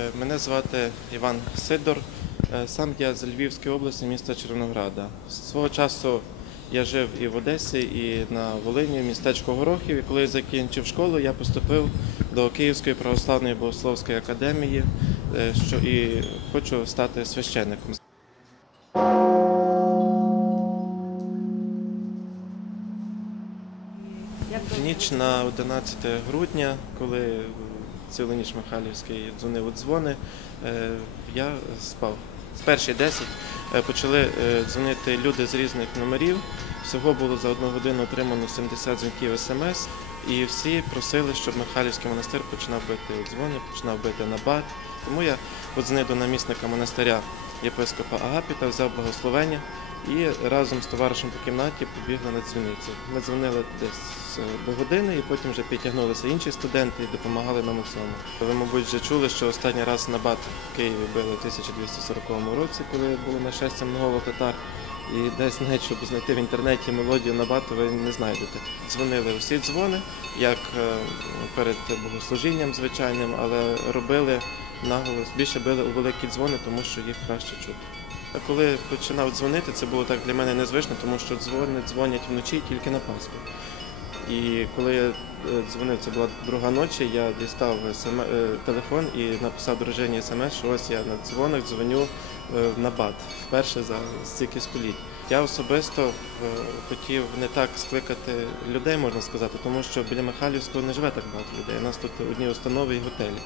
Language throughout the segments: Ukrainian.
Е, Мене звати Іван Сидор. Е, Сам я з Львівської області, міста Червонограда. Свого часу я жив і в Одесі, і на Волині, в містечко Горохів. І коли я закінчив школу, я поступив до Київської православної богословської академії, е, що і хочу стати священником. Ніч на 11 грудня, коли цілу ніч Михайлівський дзвонив дзвони, е, я спав. З перші 10 е, почали е, дзвонити люди з різних номерів. Всього було за одну годину отримано 70 дзвінків смс, і всі просили, щоб Михайлівський монастир починав бити дзвони, починав бити на бар. Тому я подзвонив до намісника монастиря єпископа Агапіта, взяв благословення і разом з товаришем по кімнаті побігли на дзвіницю. Ми дзвонили десь е, до години, і потім вже підтягнулися інші студенти і допомагали нам у всьому. Ви, мабуть, вже чули, що останній раз набат в Києві били в 1240 році, коли було нашестя монголо-татар. І десь навіть, щоб знайти в інтернеті мелодію набату, ви не знайдете. Дзвонили усі дзвони, як е, перед богослужінням звичайним, але робили наголос, більше били у великі дзвони, тому що їх краще чути. А коли починав дзвонити, це було так для мене незвично, тому що дзвони дзвонять вночі тільки на Пасху. І коли я е, дзвонив, це була друга ночі, я дістав е, телефон і написав дружині смс, що ось я на дзвоник дзвоню е, на БАТ вперше за стільки століть. Я особисто хотів не так скликати людей, можна сказати, тому що біля Михайлівського не живе так багато людей. У нас тут одні установи і готелі.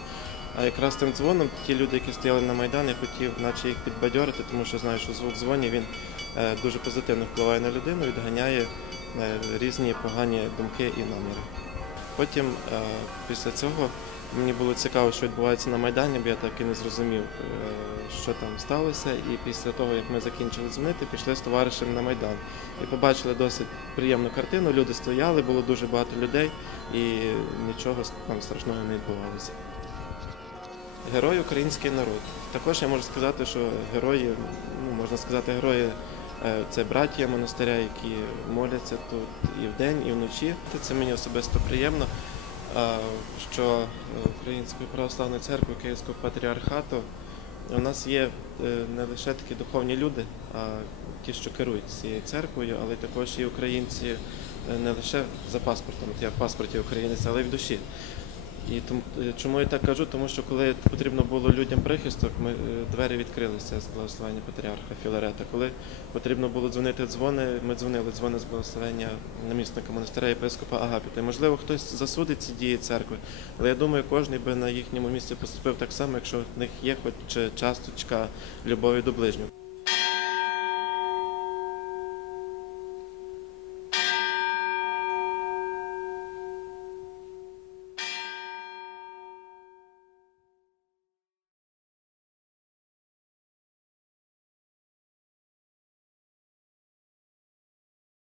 А якраз тим дзвоном ті люди, які стояли на Майдані, я хотів, наче їх підбадьорити, тому що знаю, що звук дзвоні він е, дуже позитивно впливає на людину, відганяє е, різні погані думки і наміри. Потім е, після цього мені було цікаво, що відбувається на Майдані, бо я так і не зрозумів, що там сталося. І після того, як ми закінчили дзвонити, пішли з товаришем на Майдан. І побачили досить приємну картину. Люди стояли, було дуже багато людей, і нічого там страшного не відбувалося. Герой український народ. Також я можу сказати, що герої, ну можна сказати, герої е, це браття монастиря, які моляться тут і вдень, і вночі. Це мені особисто приємно, що е, Української православної церкви Київського патріархату у нас є е, не лише такі духовні люди, а ті, що керують цією церквою, але також і українці не лише за паспортом, от я в паспорті українець, але й в душі. І тому е, чому я так кажу? Тому що коли потрібно було людям прихисток, ми е, двері відкрилися з благословення патріарха Філарета. Коли потрібно було дзвонити дзвони, ми дзвонили дзвони з благословення намісника монастиря єпископа Агапіта. Можливо, хтось засудить ці дії церкви, але я думаю, кожен би на їхньому місці поступив так само, якщо в них є хоч часточка любові до ближнього.